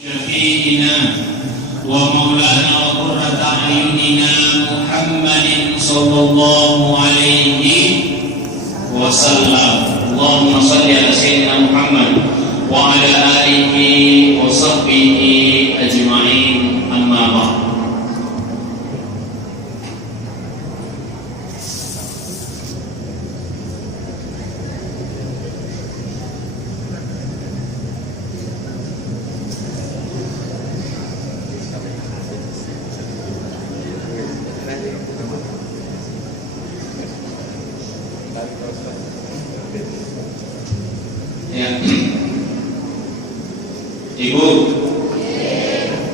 شفيعنا ومولانا وقرة أعيننا محمد صلى الله عليه وسلم. اللهم صل على سيدنا محمد وعلى آله وصحبه أجمعين. أما بعد. Ya. Ibu,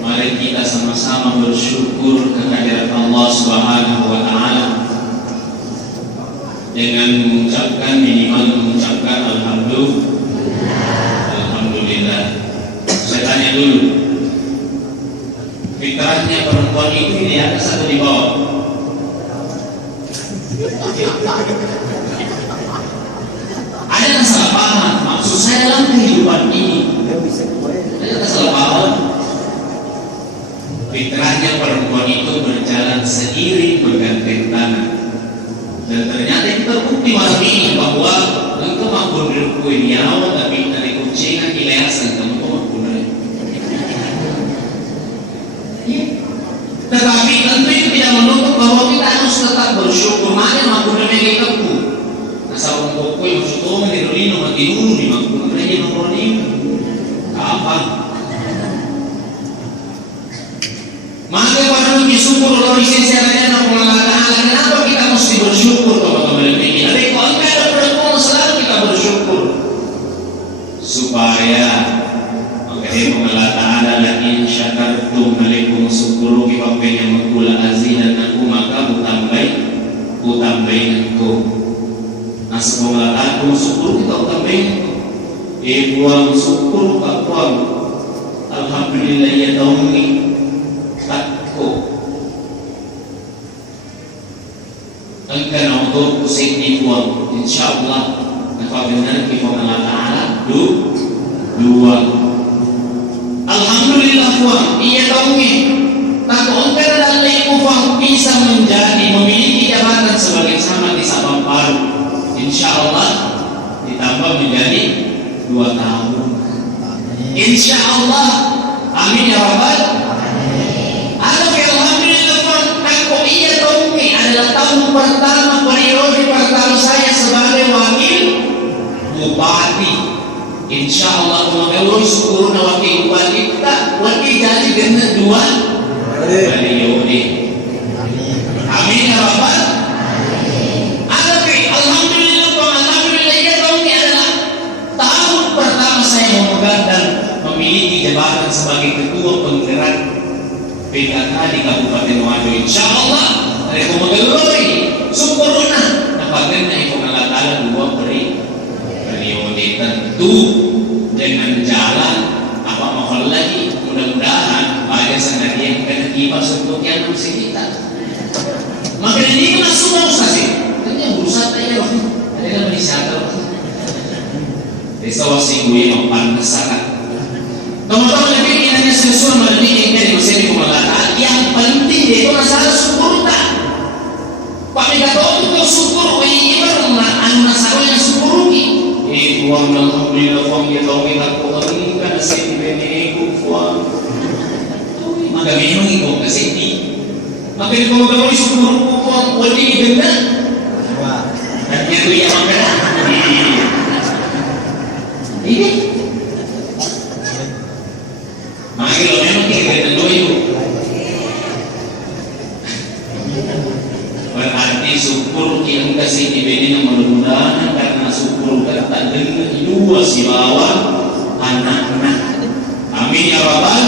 mari kita sama-sama bersyukur kehadirat Allah Subhanahu wa taala dengan mengucapkan alhamdulillah. Saya tanya dulu, fitrahnya perempuan itu di atas atau di bawah? Ada yang salah paham maksud saya dalam kehidupan ini. Ada yang salah paham. Fitrahnya perempuan itu berjalan seiring bergandengan tangan. Dan ternyata itu terbukti malam ini bahwa engkau mampu berkuih nyawa tapi dari kucingan kileasan kamu mampu naik. Tetapi tentu itu tidak menutup bahwa kita harus tetap bersyukur. Mana mampu memiliki kamu. Asal untuk kue maksud tuh menirulino mati dulu di mampu mereka nongkrongin apa? Maka pada uji syukur Allah isinya Allah Taala. Kenapa kita mesti bersyukur teman-teman ini? Tapi kalau enggak ada perempuan selalu kita bersyukur supaya makanya Allah Taala lagi syakartum alaikum syukuru kita pengen mengkula azidan aku maka utambain aku. Semoga aku syukur kita tambahin buang syukur tak buang alhamdulillah ya taumi takku engkau untuk kusik dibuang insyaallah apabila kita Allah Ta'ala dua alhamdulillah buang iya taumi takku engkau dalam ikufang bisa menjadi memiliki jabatan sebagai sama di sabang paru. Insya Allah ditambah menjadi 2 tahun. Insya Allah, amin ya Rabbal. Ada alhamdulillah aku iya tahu ini adalah tahun pertama periode pertama saya sebagai wakil bupati. Insya Allah kalau syukur wakil bupati kita wakil jadi benar 2 periode. Amin ya Rabbal. Dan memiliki jabatan sebagai ketua penggerak PKK di Kabupaten Wajo. Insya Allah dari Kumagaluroi syukurna dapatnya itu Allah Ta'ala 2 periode tentu dengan jalan apa mahal lagi mudah-mudahan banyak sendiri yang kena kibas untuk yang masih kita maka ini kan semua sih ternyata berusaha tanya loh ada yang menisiatal Desa Wasingui mempan kesana. Teman-teman yang pikirannya sesuai mendidik dari mesin pemelataan yang penting itu masalah syukur tak. Pak Mega tahu itu syukur, ini bermakna masalah yang syukur ni. Buang alhamdulillah, buang kita kita kuat kan sih benih buang. Maka memang itu kesini. Maka di kalau syukur buang wali benar. Dan itu yang benar. Ini makanya kalau memang kita tentu itu berarti syukur yang kasih diberi yang mudah-mudahan karena syukur kan tak dengar dua si bawah anak-anak. Amin ya Rabbal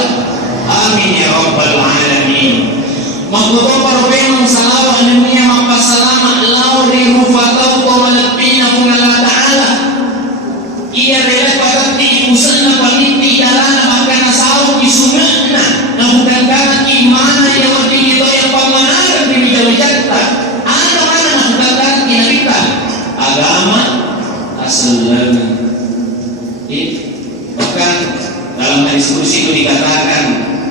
amin ya Rabbal alamin. Maksudnya para pengen salawa dunia maka salama lau rihufatau kawalapina Allah Ta'ala ia rela patati usaha panitia dalam akan asal isunana bukan karena iman yang wajib itu yang pemanaran di jalan anak-anak bukan karena kita agama asal bahkan dalam hadis kursi itu dikatakan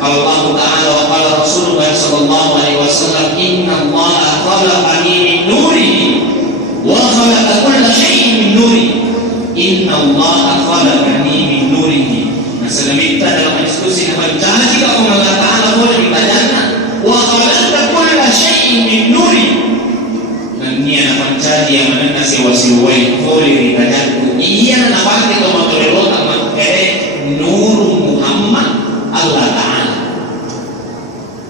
Allah Ta'ala wa qala Rasulullah sallallahu alaihi wasallam, inna Allah khalaqani min nurihi wa khalaqa kulla syai'in min nurihi. Inna Allah khalaqani min nurihi. Nah, sedemikian dalam diskusi dengan janji Allah Ta'ala boleh ditanya wa khalaqa kulla syai'in min nurihi. Dan ia nak jadi yang mana kasih wasiwai boleh ditanya iya nak pakai tomato lota makere nur Muhammad Allah Ta'ala.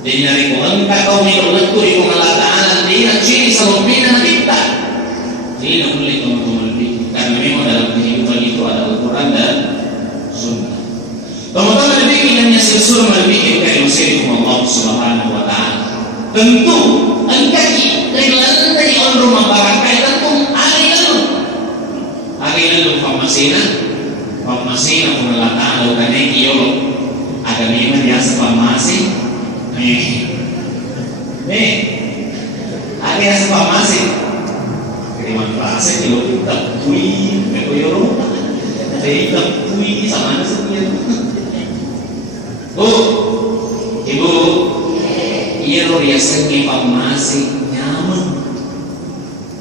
Jadi dari kau kau minum itu di Allah Ta'ala dia ciri salopina kita. Jadi nak boleh teman-teman lebih karena memang dalam kehidupan itu ada Al-Quran dan Sunnah. Teman-teman lebih hanya sesuatu lebih dari Masjid Allah Subhanahu Wa Ta'ala. Tentu engkau regelan dari on rumah barangkai tentu hari lalu pamasina pun Allah Ta'ala karena kiyolo ada memang biasa pamasi ada biasa pamasi kiriman frase kilo kita kui mekoyoro jadi kita kui sama sebenarnya ibu iya lo biasanya pamasi nyaman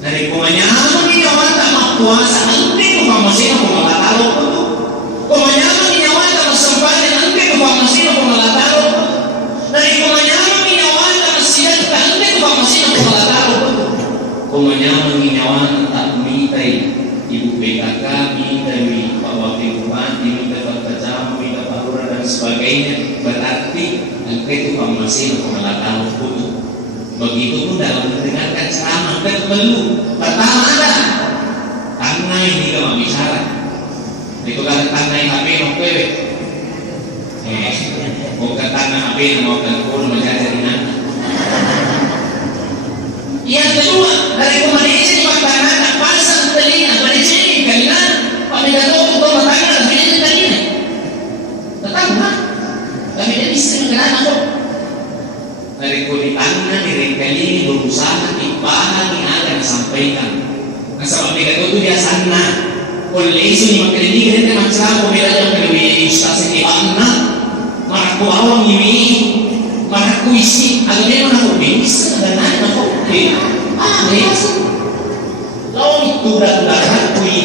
dari nyaman ini orang tak mau puasa nanti tu pamasi aku malah tahu tu nyaman ini orang tak sempatnya nanti tu pamasi aku malah tahu dari nyaman ini orang tak siap nanti tu pamasi aku malah tahu nyaman ini orang tak minta ibu PKK minta Pak Wakil Bupati minta Pak Kecamatan minta Pak Lurah dan sebagainya berarti nanti tu pamasi aku malah tahu. Begitu pun dalam mendengarkan ceramah perlu pertama ada tanai ini kalau bicara itu kan tanai HP mau kewe bukan tanah HP mau telepon menjadi dengan yang kedua dari komunikasi makanan pasang telinga berisik karena pemikiran itu matanya lebih dari telinga tetap tapi dia bisa mengenal aku dari kulitannya direngkali berusaha dipaham yang akan disampaikan. Nah, sebab mereka itu biasanya oleh isu yang makin ini kita macam pembela yang lebih ustaz ini makna maraku awang ini maraku isi agaknya mana aku bisa dan mana aku biasa lawan itu dan kui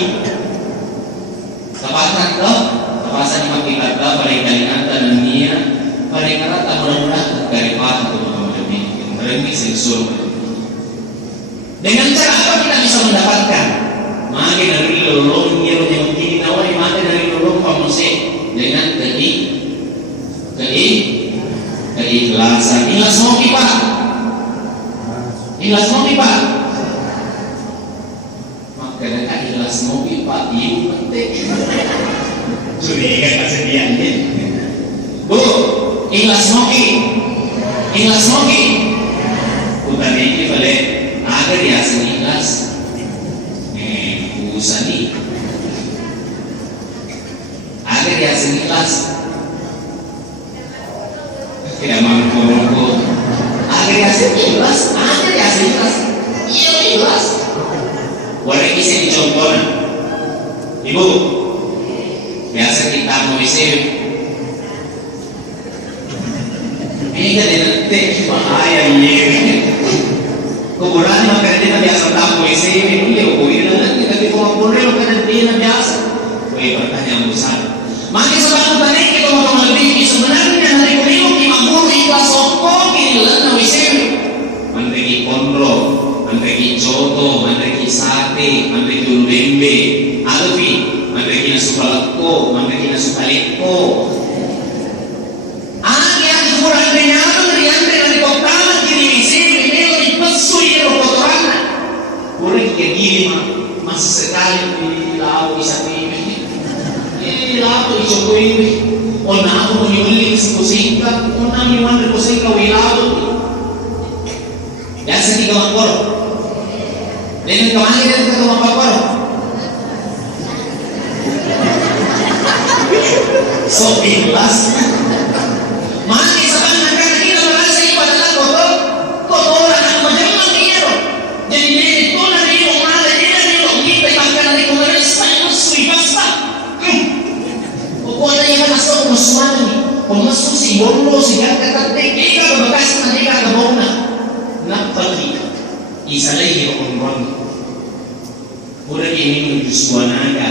kepasan kau kepasan yang makin kata pada kalian dan dia pada kata mudah-mudahan dari paham teman-teman lebih berani sensor dengan cara apa kita bisa mendapatkan mari dari lorong yang ini nawari mari dari lorong pamose dengan keikhlasan ikhlas mau pipa maka dengan ikhlas mau pipa ibu penting sudah kan kesediaannya bu ikhlas moki bukan ini boleh agar dia ikhlas usani agar dia ikhlas tidak mampu agar dia ikhlas iya ikhlas boleh isi dicontoh ibu biasa kita mau isi ini kan nanti bahaya ini kuburan maka dia biasa tamu isi ini dia kuburan nanti tapi kuburan maka dia biasa pertanyaan besar maka sebab tadi kita ngomong lebih sebenarnya dari kuliah kimabur ikhlas sokong ini lah isi mandeki kondro mandeki coto mandeki sate mandeki ulembe alfi mandeki nasukalako mandeki nasukaliko masih sekali di laut bisa ini laut di Joko ini ona aku menyuling kusika ona miwan kusika wilaut ya sedih kawan dengan kemana kita ketemu apa so ikhlas mati sepanjang kan kita merasa ibadah kotoran aku menjelang dia jadi dia itu nanti Pokoknya yang masuk ke suami, pemasuk si si bolo, si ganda katek, ika kebekas na ika kebona. Napaki, isalay yung umron. Udah ini jus buah naga,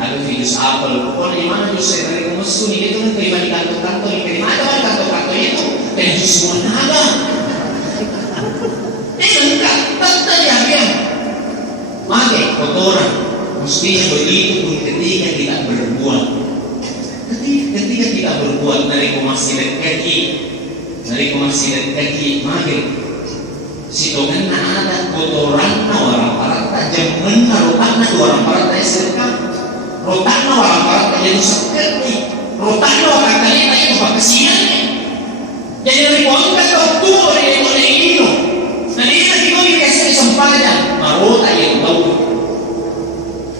ada jus apel. Pokoknya di mana jus saya dari kumusku nih itu kan terima di kantor-kantor, di mana kan kantor-kantor itu dan jus buah naga. Enggak, tetap ya dia. Makai kotoran, mestinya begitu pun ketika kita berbuat. Ketika kita berbuat dari kumasidat kaki, makai. Sitongan na ada kotoran na warang parat tajam na rotak na warang parat tayo serka rotak na warang parat tayo sakit ni rotak na warang tayo tayo pagkasinan ni jadi dari kuang ka to tuo ni mo ni ino na di na kiko ni kasi isang pala marota yung tao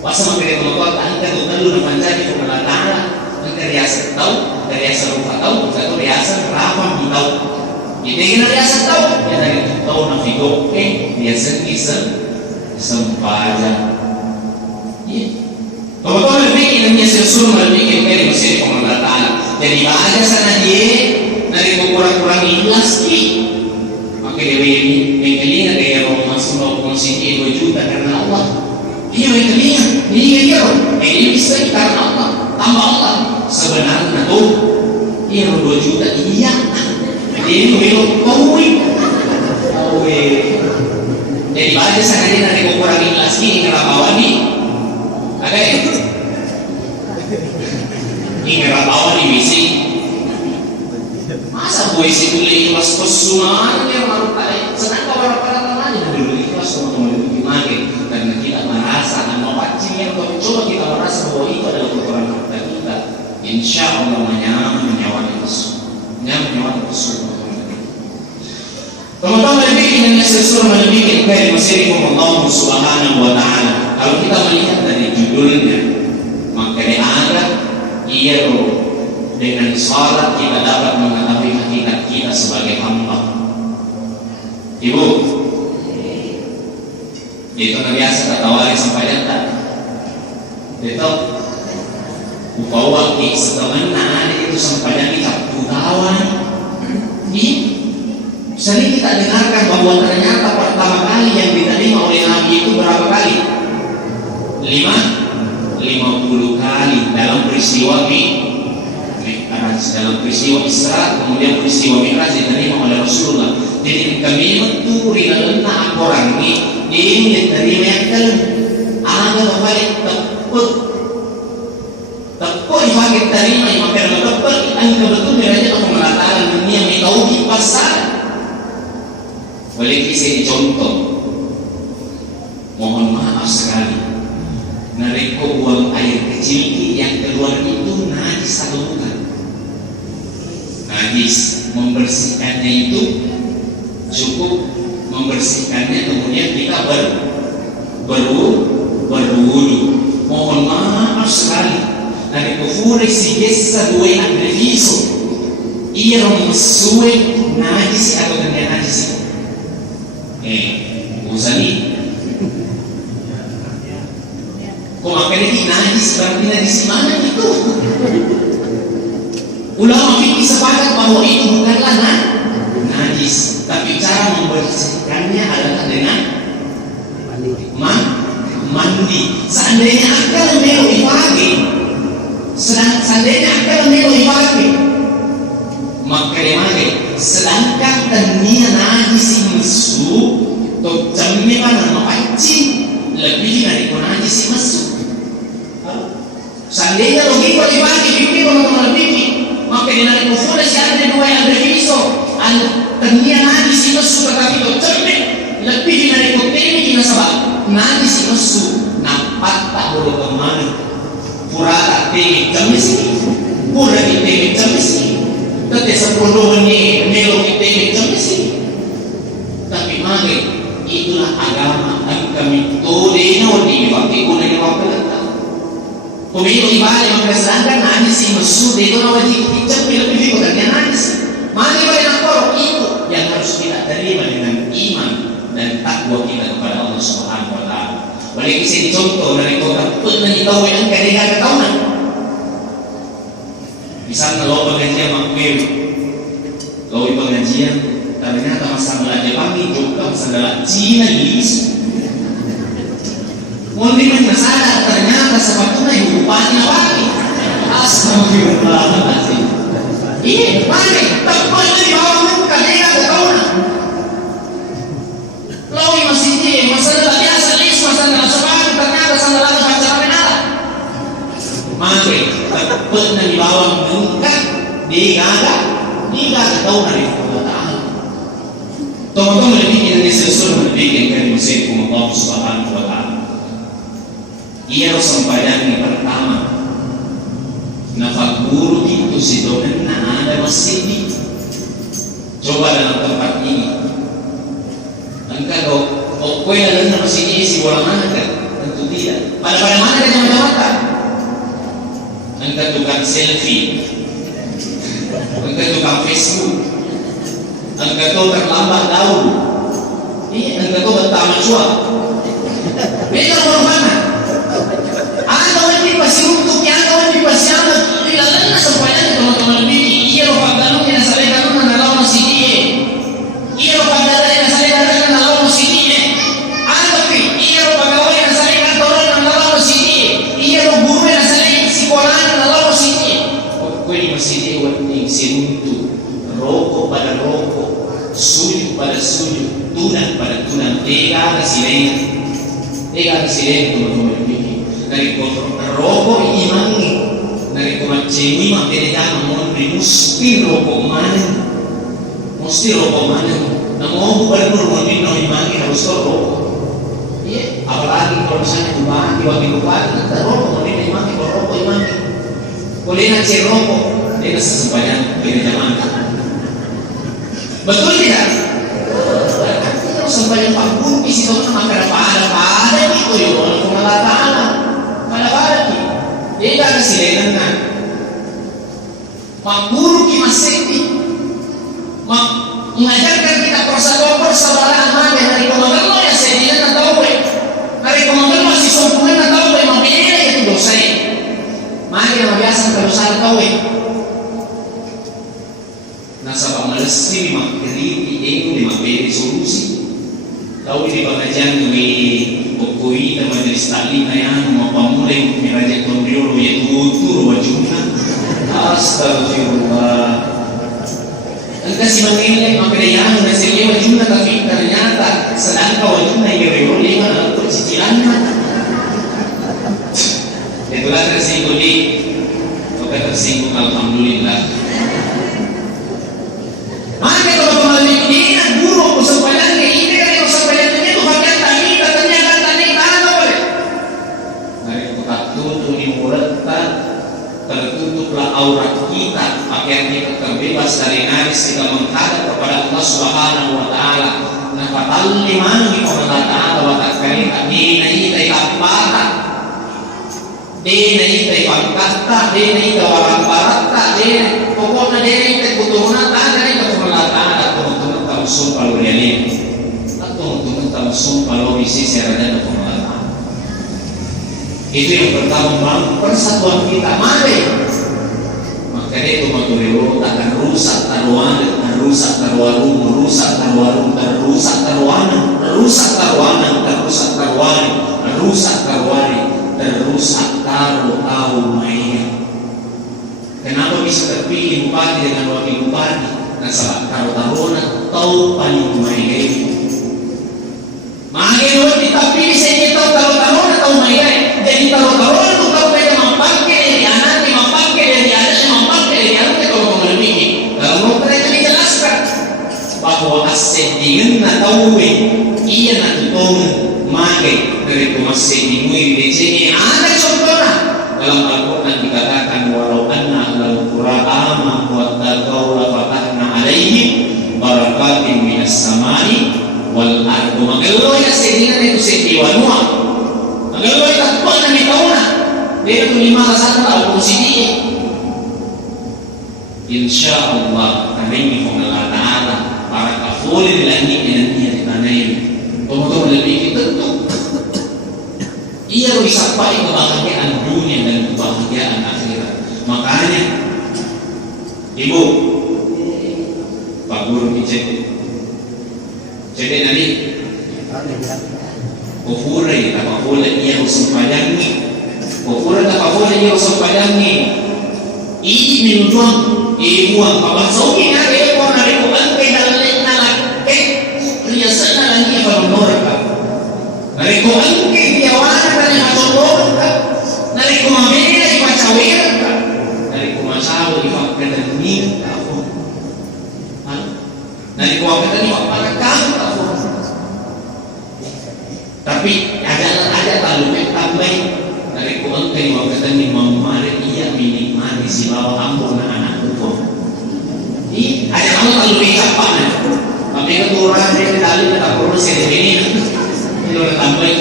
wasa magkaya tumatawag ang katutalo ng panjani kung malatala ang karyasa tao karyasa rupa tao kung sa ito karyasa rapang bitaw. Jadi kita biasa tahu, ya dari tahu nabi goke biasa kisah sempaja. Kalau kau lebih ini sesuatu lebih dari mesin pemerintahan. Jadi ada sana dia dari kurang-kurang ikhlas ki. Maka dia ini mengkelinga gaya roh masuk roh konsisten 2 juta karena Allah. Iya mengkelinga, ini gaya roh. Ini bisa karena Allah, tambah Allah. Sebenarnya tuh, iya 2 juta iya. Ini belum kawin. Jadi baca sana dia nanti kurang ikhlas ni ngerabawan ni. Ada ya? Ini ngerabawan ni misi. Masa gue isi dulu ikhlas kesumaan yang malu kali. Senang kau orang-orang namanya dulu ikhlas teman-teman gimana? Karena kita merasa manfaatnya yang coba kita merasa bahwa itu adalah kekurangan kita. Insya Allah menyawan itu. Menyawan itu. Teman-teman lebih dengan sesuatu lebih dari masyikum Allah Subhanahu wa Ta'ala. Kalau kita melihat dari judulnya, maka ada ia dengan salat kita dapat mengetahui hakikat kita sebagai hamba. Ibu, itu biasa tertawari sampai datang. Itu upawa setelah ada itu sampai datang putawan. Sering kita dengarkan bahwa ternyata pertama kali yang diterima oleh Nabi itu berapa kali? 50 kali dalam peristiwa Mi'raj, dalam peristiwa Isra, kemudian peristiwa Mi'raj diterima oleh Rasulullah. Jadi kami itu rinalena orang ini diterima yang dalam ada balik tepuk dipakai terima yang makan tepuk ang kebetul mereka untuk mengatakan dunia mitauhi pasar. Boleh kisah contoh, mohon maaf sekali, nareko buang air kecil yang keluar itu najis atau bukan? Najis, membersihkannya itu cukup membersihkannya, kemudian kita berwudu. Mohon maaf sekali, nareko fure si gessa due agreviso, ia mesuai najis atau tidak najis itu. Usani kok makanya najis berarti najis mana itu? Ulama fikih sepakat bahwa itu bukanlah najis, tapi cara membersihkannya adalah dengan mandi. Seandainya akal melo dipakai, maka dia sedangkan tania najis masuk to jamme mana mapancing lebih dari najis masuk. Seandainya logika dipakai fikir teman-teman fikir, maka dengan kufur ada dua yang berbeda. Tania najis masuk tetapi to jamme lebih dari kutemi nasabah najis masuk nampak tak boleh kemana. Pura temi jamme sini, pura temi jamme sini. Tapi sepuluhnya melo kita macam sini. Tapi mari itulah agama yang kami todi di waktu kuna di waktu datang. Pemilu ibadah yang sedangkan najis si masuk itu wajib kita lebih bukan yang najis. Mari banyak orang itu yang harus kita terima dengan iman dan takwa kita kepada Allah Subhanahu Wa Taala. Boleh kisah contoh dari kota pun tahu yang kadang ketahuan. Misalnya lo bekerja makwil Gawi pengajian, ternyata masalah Jepang itu masalah Cina Inggris. Mungkin masalah ternyata sebetulnya ibu bupati lagi. Astagfirullahaladzim. Iya, mana? Tempat di bawah muka dia ada kawan. Lawi masih dia masalah biasa lis masalah sebab ternyata masalah baca benar. Mana? Tempat di bawah muka dia ada tahu dari Allah Taala. Teman-teman lebih kita sesuatu lebih yang musim Allah Subhanahu Wa Taala. Ia sampaian yang pertama. Nafak guru itu si domen ada masjid. Coba dalam tempat ini. Engkau kau yang dalam masjid ini si bola mana kan? Tentu tidak. Pada mana kan yang mata? Engkau tukang selfie. Engkau tukang Facebook. Engkau terlambat daun. Engkau bertamak cuak. Itu orang mana? Ada orang pasti untuk yang ada orang pasti ada. Tidak ada semuanya teman-teman ini. Ia lupa galung yang saya galung nalar masih dia. Ia lupa galung yang saya galung nalar masih dia. Ada pi. Ia lupa galung yang saya galung nalar masih dia. Ia lupa guru yang saya sekolah nalar masih dia. Kau ini masih dia wanting sinuntu. Rokok pada rokok, sujud pada sujud, tunan pada tunan. Ega ada silengan. Ega ada silengan teman-teman ini. Dari rokok imangi, dari kemaceni mampirikan memberi mesti rokok mana, namun gubernur memberi imangi harus rokok. Iya, apalagi kalau misalnya tumbang di wakil bupati, kita rokok memberi imangi, kalau rokok imangi. Boleh nasi rokok, dia sesuatu beda zaman. Betul tidak? Kalau sampai Pak Guru isi itu maka ada itu ya, kalau Allah Taala. Dia tak kasih dengan Mak Guru ki masih mengajarkan kita persaudaraan mana dari komandan lo yang saya tidak tahu dari komandan lo si sempurna tahu membela itu dosa mana yang biasa kalau saya tahu nasabah malesi makiri itu membela solusi tahu di pengajian Koi dan majelis taklim yang memulai meraja kondrio yaitu tur wajibnya. Astagfirullah. Engkau si menilai yang nasinya wajibnya tapi ternyata sedangkan wajibnya yang reoleh mana untuk cicilannya. Itulah tersinggung di, oke tersinggung alhamdulillah. Mana kalau kembali ini guru kesempadan ini kan yang kesempadan itu bagian tadi katanya. Tertutuplah aurat kita, pakaian kita terbebas dari najis, kita menghadap kepada Allah Subhanahu Wa Taala. Nah, fatal liman di Allah Taala wa takkalima dina ita kapata, dina ita pangkata, dina ita warang barata, dina pokoknya dina ita kutuhuna tanah ita Allah Taala teman-teman tahu sumpah lu ini, teman-teman tahu sumpah lu isi serada Allah. Itu yang pertama, persatuan kita mari. Makanya itu maturiru akan rusak taruhan, rusak taruhan, rusak taruhan, rusak taruhan, rusak taruhan, rusak taruhan, rusak taruhan, rusak taruhan maya. Kenapa bisa terpilih bupati dengan wakil bupati? Nasabah taruhan tahu paling maya. Mungkin kita pilih saya tahu taruhan tahu maya. Jadi taruh-taruh itu tahu beda memakai dari anak, memakai dari anak, memakai dari anak kalau mau lebih. Kalau mereka dijelaskan bahwa aset dengan tahu iya nak tuh makai dari masjid ini di sini ada contohnya dalam Al-Quran dikatakan walau anna ahlul qura amanu wattaqau la fatahna alaihim barakatin minas samai wal ardi. Maka lo ya sedina itu setiwanua. Kalau kita buat nanti tahu nak, dia tu 5 tahun sini. Insya Allah kami mengikuti Allah Taala para kafir di langit dan di tanah ini. Teman-teman lebih tentu. Ia bisa pakai kebahagiaan dunia dan kebahagiaan akhirat. Makanya, ibu, guru cek nanti kufura kita pakula iya usung padangi kufura ta pakula iya usung padangi ini minutuang ibuang pabasoki na ko na rin ko ang kailangan na riyasan na lang iya panonora ka nari ko ang kailangan na niya matulog ka nari ko mamila ipachawira ka nari ko masawa ipagkadanin ka ako nari ko ang kadanin ipagkakang ka ako tapi ada talumnya tambay nari ko ang kadanin mamari iya minikmati si bawah ambo na anak ko ada kamu talumnya kapan tapi keturunan dia dali tak perlu ini itu udah tambah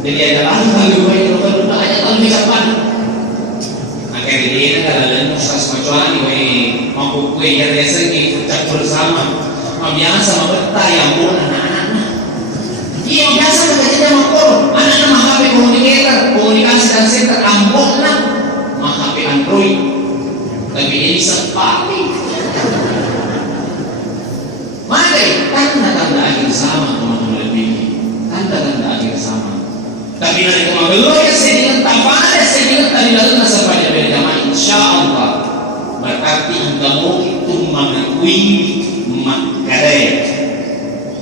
jadi ada lalu talumnya itu kan aja talumnya kapan akhirnya dia kalau musas macuan ini mampu kue yang biasa kita ucap bersama biasa membetah yang pun anak-anak iya biasa mengajarnya makor anak-anak mah HP komunikasi dan center ambon lah mah HP Android tapi ini sepati mari tanda-tanda akhir sama teman-teman lebih tanda-tanda akhir sama tapi dari kemarin ya sedikit tanpa sedikit tadi lalu nasa pada berjamaah insyaallah berarti kamu itu mengakui makare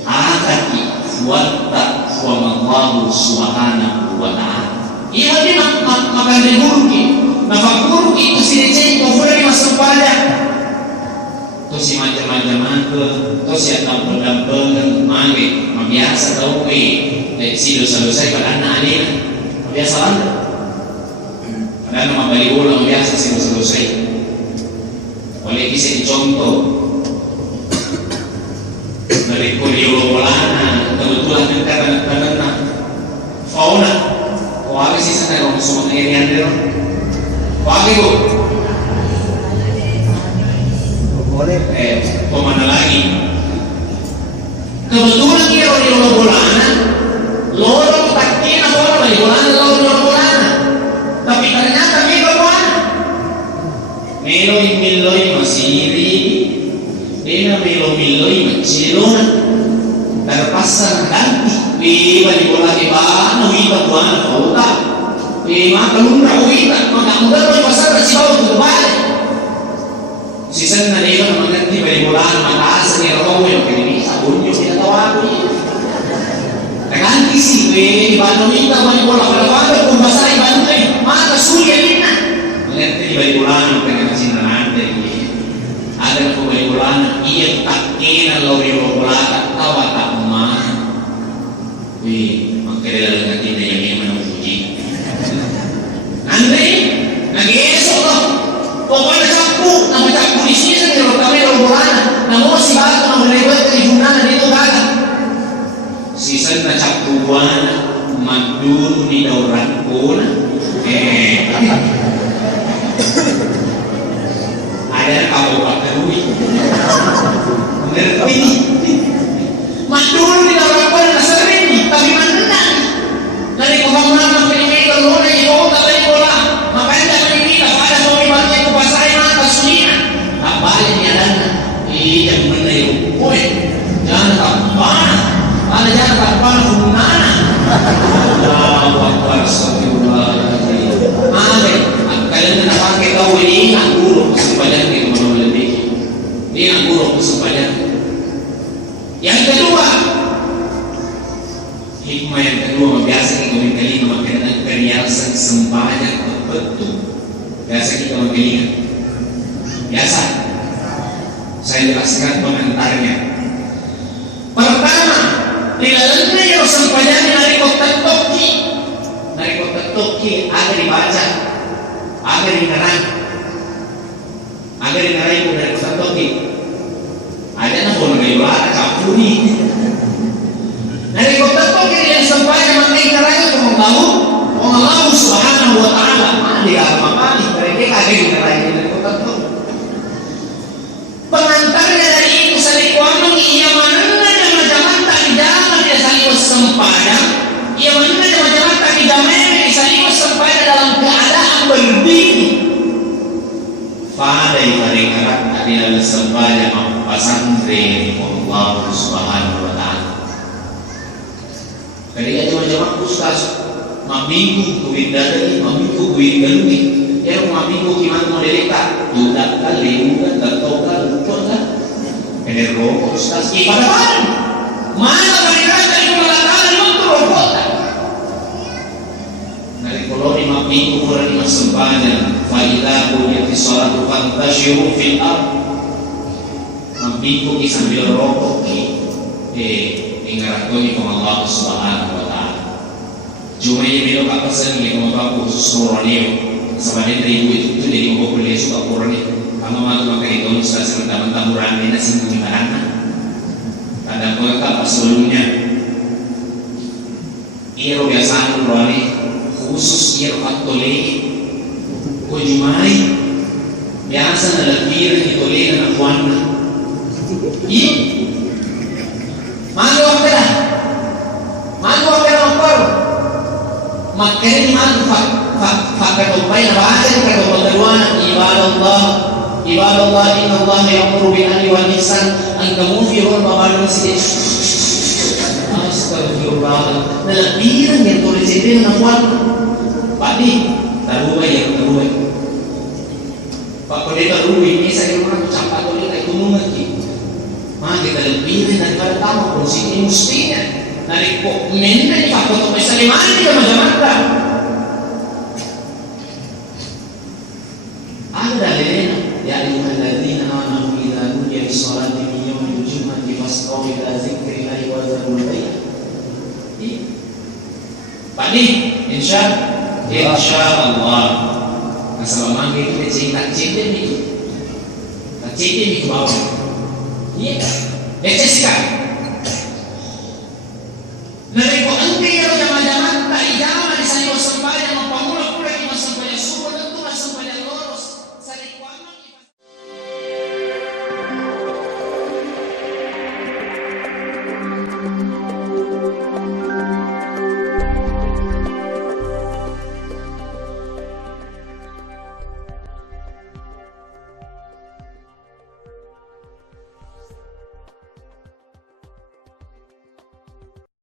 ataki wata wa Allah subhanahu wa ta'ala iya dia makan di burki nafakuru itu sineceng kufur di masa pada terus si macam-macam terus ya tampil-tampil dan mangge biasa tau si dosa-dosa pada anak ini biasa anda padahal nama balik ulang biasa si dosa-dosa oleh kisah dicontoh dari kuliah polana kebetulan karena fauna kau sih sana kalau semua irian dia kau bu boleh kemana lagi kebetulan dia kuliah polana lorong takkin apa orang polana lorong polana tapi ternyata dia polana meloi masiri ina meloi macilona terpasang ganti iba di bola ke bana iba buana pauta maka lumra uita maka mudah mau pasar si bawah tu balik sisa na dia mengerti di bola mata asa ni rawo yang kini sabunyo kita tahu aku ganti si bana uita di bola pada pun pasar iba tu maka suya lina mengerti di bola dengan cinta nanti ada kebetulan ia takkin lori bola tawa tak mah makanya dalam hati dia yang memuji nanti lagi esok loh pokoknya campur di sini saya kalau kami lori bola namun si batu namun lewat ke ibunan itu kan sisa na capuan madun di dauran pun ada kabupaten Rui ngerti mandul di dalam apa sering tapi mana dari pembangunan kilometer lo dari kota dari bola makanya jangan ini pada suami banyak ke pasar mata suina tak balik ni ada yang benar itu oi jangan kapan ada jangan kapan gunana Allahu Akbar astagfirullahaladzim amin kalian nak pakai kau ini nak buruk sepanjang dia yang buruk sepanjang. Yang kedua hikmah yang kedua biasa kita mengkali makanan perhiasan sembahyang betul biasa kita mengkali biasa saya jelaskan komentarnya. Pertama dilalanya yang sembahyang dari kotak toki ada dibaca ada dikenang itu dari kotak toki ada na boleh gaya capuri dari kotak toki yang sampai mandi caranya untuk membangun Allah Subhanahu wa ta'ala mandi apa kali mereka ada dikenang dari kotak toki pengantarnya dari itu salikuanung iya mana yang macam tak didalam dia saling sempadang iya mana yang macam tak didalam saling sempada dalam keadaan berdiri pada yang mereka adalah sembahyang pasantren Allah Subhanahu wa taala. Kaya jama-jama ustaz maminggu kuwin dadali, maminggu kuwin galungi. Ya maminggu kiman mo delika, dudak ka, limugan, gatau ka, lupon ka. Kaya rokok ustaz ipadapan. Mana mereka dari mengatakan itu rokok? Dari kalau di maminggu kurang masempanya, faidah punya disolat fantasyiru fil ard. Maminggu sambil rokok ingat ni kung Allah Subhanahu wa ta'ala. Cuma yung bilo kapasan ni kung ako susuro niyo sa manit ribu itu jadi mo boleh suka kurang ni. Ang mga tumang sa teman-teman tamuran ni nasing kumitaan. Kadang ko ka pasulungnya. Iro biasa kurang khusus iro katole. Ko jumai biasa na lagir ni tole na nakuan na. Iyo Manu akala makar makin manu fakatupay na bahasa katupadaluan ibadallah inna Allah ya'muru bil adli wal ihsan ang kamufirun babalong sila astagfirullah nalabiran yang tulis itu na kuat padi taruhay pak ko dito ruwi ni sa mga capat ulit ay kumungan maka kita lebih daripada tamu konsisten mestinya dari komen dan foto misalnya mana kita macam-macam ada dalilnya ya ayyuhalladzina amanu idza nudiya lis-salati min yawmil jum'ati fas'au ila dzikrillahi wa dharul bai'a. Padi insyaallah asal mangke kita cinta ni bawah. Iya, Jessica.